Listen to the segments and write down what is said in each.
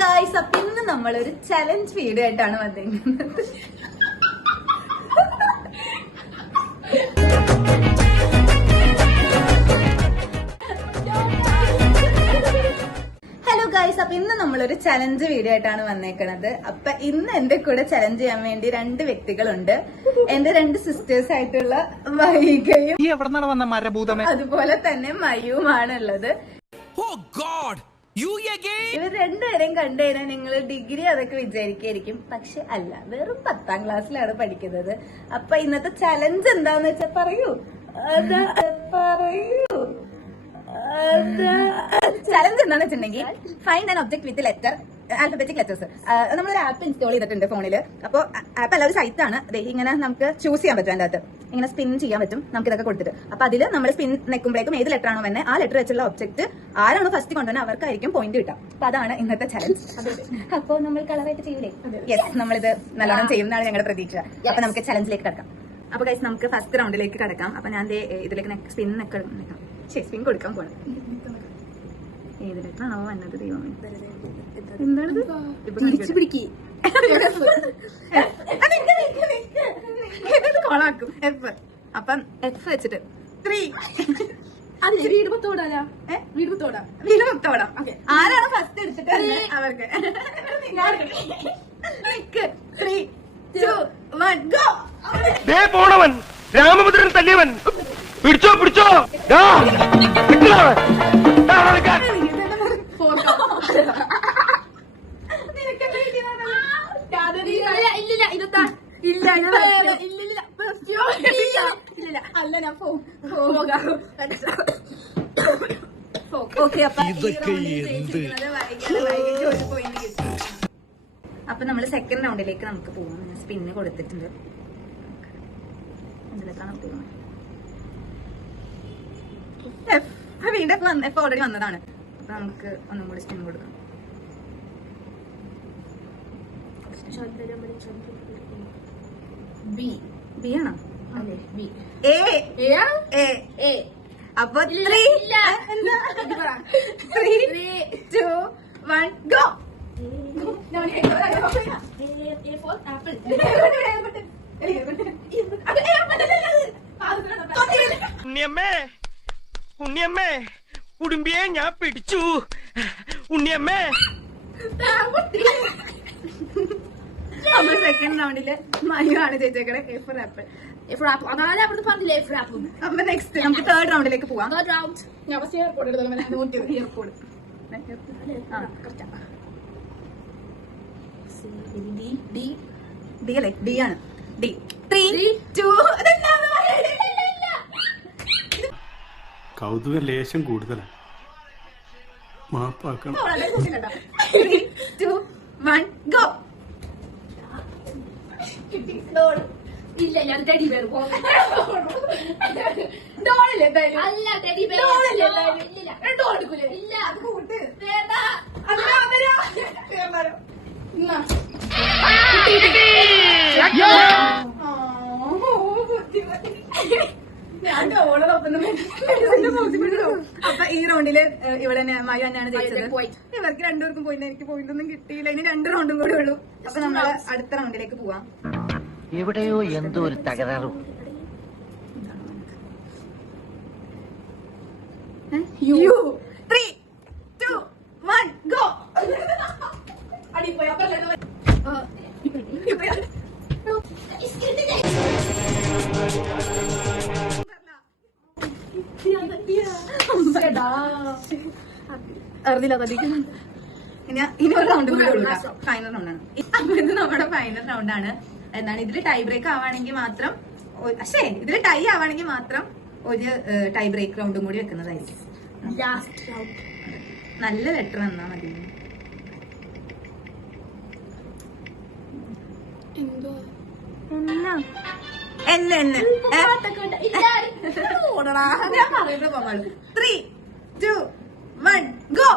Guys, അപ്പൊ ഇന്ന് നമ്മളൊരു ചലഞ്ച് വീഡിയോ ആയിട്ടാണ് വന്നിരിക്കുന്നത്. ഹലോ ഗൈസ്, അപ്പൊ ഇന്ന് നമ്മളൊരു ചലഞ്ച് വീഡിയോ ആയിട്ടാണ് വന്നേക്കണത്. അപ്പൊ ഇന്ന് എന്റെ കൂടെ ചലഞ്ച് ചെയ്യാൻ വേണ്ടി രണ്ട് വ്യക്തികളുണ്ട്. എന്റെ രണ്ട് സിസ്റ്റേഴ്സ് ആയിട്ടുള്ള വൈകയും അതുപോലെ തന്നെ മയുമാണ് ഉള്ളത്. ഇവർ രണ്ടുപേരെയും കണ്ടു കഴിഞ്ഞാൽ നിങ്ങൾ ഡിഗ്രി അതൊക്കെ വിചാരിക്കായിരിക്കും. പക്ഷെ അല്ല, വെറും 10ാം ക്ലാസ്സിലാണ് പഠിക്കുന്നത്. അപ്പൊ ഇന്നത്തെ ചലഞ്ച് എന്താന്ന് വെച്ചാൽ പറയൂ. ചലഞ്ച് എന്താന്ന് വെച്ചിട്ടുണ്ടെങ്കിൽ find an object with letter, alphabetic letters. നമ്മളൊരു ആപ്പ് ഇൻസ്റ്റാൾ ചെയ്തിട്ടുണ്ട് ഫോണിൽ. അപ്പോൾ ആപ്പ് അല്ല, ഒരു സൈറ്റാണ്. ഇങ്ങനെ നമുക്ക് ചൂസ് ചെയ്യാൻ പറ്റും. അതിന്റെ അകത്ത് ഇങ്ങനെ സ്പിൻ ചെയ്യാൻ പറ്റും. നമുക്ക് ഇതൊക്കെ കൊടുത്തിട്ട് അപ്പൊ അതിൽ നമ്മൾ സ്പിൻ നെക്കുമ്പോഴേക്കും ഏത് ലെറ്റർ ആണോ തന്നെ ആ ലെറ്റർ വെച്ചുള്ള ഒബ്ജക്ട് ആരാണോ ഫസ്റ്റ് കൊണ്ടുവന്നത് അവർക്കായിരിക്കും പോയിന്റ് കിട്ടാം. അപ്പൊ അതാണ് ഇന്നത്തെ ചലഞ്ച്. അപ്പോൾ നമ്മൾ കളറായിട്ട് ചെയ്യൂലേ? യെസ്, നമ്മളിത് നല്ലോണം ചെയ്യുന്നതാണ് ഞങ്ങളുടെ പ്രതീക്ഷ. അപ്പൊ നമുക്ക് ചലഞ്ചിലേക്ക് കിടക്കാം. അപ്പൊ ഗൈസ്, നമുക്ക് ഫസ്റ്റ് റൗണ്ടിലേക്ക് കിടക്കാം. അപ്പൊ ഞാൻ ഇതിലേക്ക് സ്പിൻ സ്പിൻ കൊടുക്കാൻ പോണം. ഏത് ലെറ്റർ ആണോ വന്നത്? ദൈവമേ, എന്താണത്? കോളാക്കും. എഫ്. അപ്പം എഫ് വെച്ചിട്ട് 3. വീട് മുത്തോടാ. ആരാണ് ഫസ്റ്റ് എടുത്തിട്ട് അവർക്ക് 3, 2, 1 ഗോ. പോണവൻ രാമഭദ്രൻ തല്ലിയവൻ. പിടിച്ചോ അപ്പൊ നമ്മള് സെക്കൻഡ് റൗണ്ടിലേക്ക് നമുക്ക് പോകാം. സ്പിന്ന് കൊടുത്തിട്ടുണ്ട്. എന്തിലേക്കാണ് പോകുന്നത്? വീണ്ടും എഫ് ഓൾറെഡി വന്നതാണ്. അപ്പൊ നമുക്ക് ഒന്നും കൂടി സ്പിൻ കൊടുക്കാം. ബി ആണോ? അപ്പൊ 3, 2, 1 ഗോ. ഉണ്ണിയമ്മേ കുടുംബിയെ ഞാൻ പിടിച്ചു. ഉണ്ണിയമ്മേ. അപ്പൊ സെക്കൻഡ് റൗണ്ടില് മയു ആണ് ചേച്ചേക്കടെ. F apple. അപ്പൊ നെക്സ്റ്റ് നമുക്ക് തേർഡ് റൗണ്ടിലേക്ക് പോവാം. ഡി അല്ലേ? ഡി ആണ്. ഡി. 3, 2 കൗതുക ലേശം കൂടുതലാണ്. മാപ്പാക്കണം. 3, 2, 1 ഗോ. ഇല്ല, ഞാൻ ടെഡി ബെയർ അപ്പൊ ഈ റൗണ്ടില് ഇവിടെ മഴ തന്നെയാണ് ജയിച്ചത്. ഇവർക്ക് രണ്ടുപേർക്കും പോയിന്റ്, എനിക്ക് പോയിന്റ് ഒന്നും കിട്ടിയില്ല. ഇനി 2 റൗണ്ടും കൂടെ ഉള്ളൂ. അപ്പൊ നമ്മള് അടുത്ത റൗണ്ടിലേക്ക് പോവാം. എവിടെയോ എന്തോ ഒരു തകരാറ്. 3, 2, 1 ഗോ. ഇനി ഒരു റൗണ്ട് കൂടെ ഉള്ളൂ. ഫൈനൽ റൗണ്ടാണ്. ഇത് നമ്മുടെ ഫൈനൽ റൗണ്ടാണ്. എന്താണ് ഇതില് ടൈ ബ്രേക്ക് ആവാണെങ്കിൽ മാത്രം, ഇതില് ടൈ ആവാണെങ്കിൽ മാത്രം ഒരു ടൈ ബ്രേക്ക് റൗണ്ടും കൂടി വെക്കുന്നതായിരിക്കും. നല്ല ലെറ്റർ എന്നാ മതി. ഞാൻ പറയുമ്പോ പോകാളൂ. 3, 2, 1 ഗോ.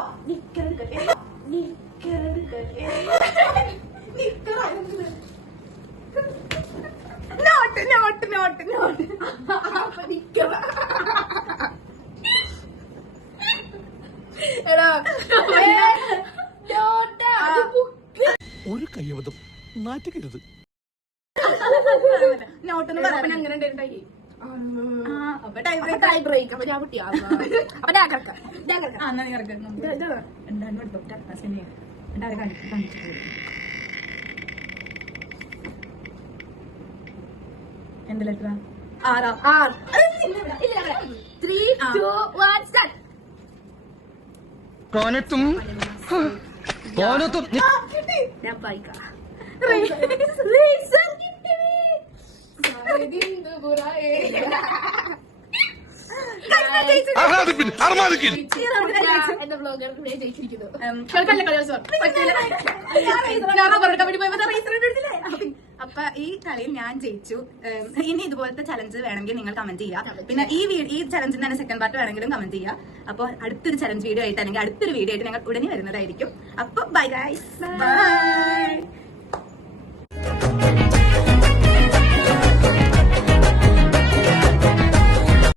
നോട്ട് എടാ ഒരു കയ്യബദ്ധം നാറ്റുകരുത്. നോട്ടെന്ന് പറയാൻ അങ്ങനെ ഉണ്ടായി അപ്പൊ ടൈം ടൈ ബ്രേക്ക് അപ്പൊ ഞാൻ കുട്ടിയാ അപ്പൊ ഞാൻ കിടക്കാം എന്തായാലും എടുത്തോ എന്തായാലും കാണിച്ചു എന്തിലാ ആറാ 3, 2, 1 സ്റ്റാർട്ട് കോനത്തും ഞാൻ വായിക്കാം എന്റെ ബ്ലോഗർ ജയിച്ചിരിക്കുന്നു അപ്പൊ ഈ കളിയിൽ ഞാൻ ജയിച്ചു. ഇനി ഇതുപോലത്തെ ചലഞ്ച് വേണമെങ്കിൽ നിങ്ങൾ കമന്റ് ചെയ്യുക. പിന്നെ ഈ ചലഞ്ചിന് തന്നെ സെക്കൻഡ് പാർട്ട് വേണമെങ്കിലും കമന്റ് ചെയ്യുക. അപ്പോൾ അടുത്തൊരു ചലഞ്ച് വീഡിയോ ആയിട്ട് അല്ലെങ്കിൽ അടുത്തൊരു വീഡിയോ ആയിട്ട് ഞങ്ങൾ ഉടനെ വരുന്നതായിരിക്കും. അപ്പൊ ബൈ ഗൈസ്.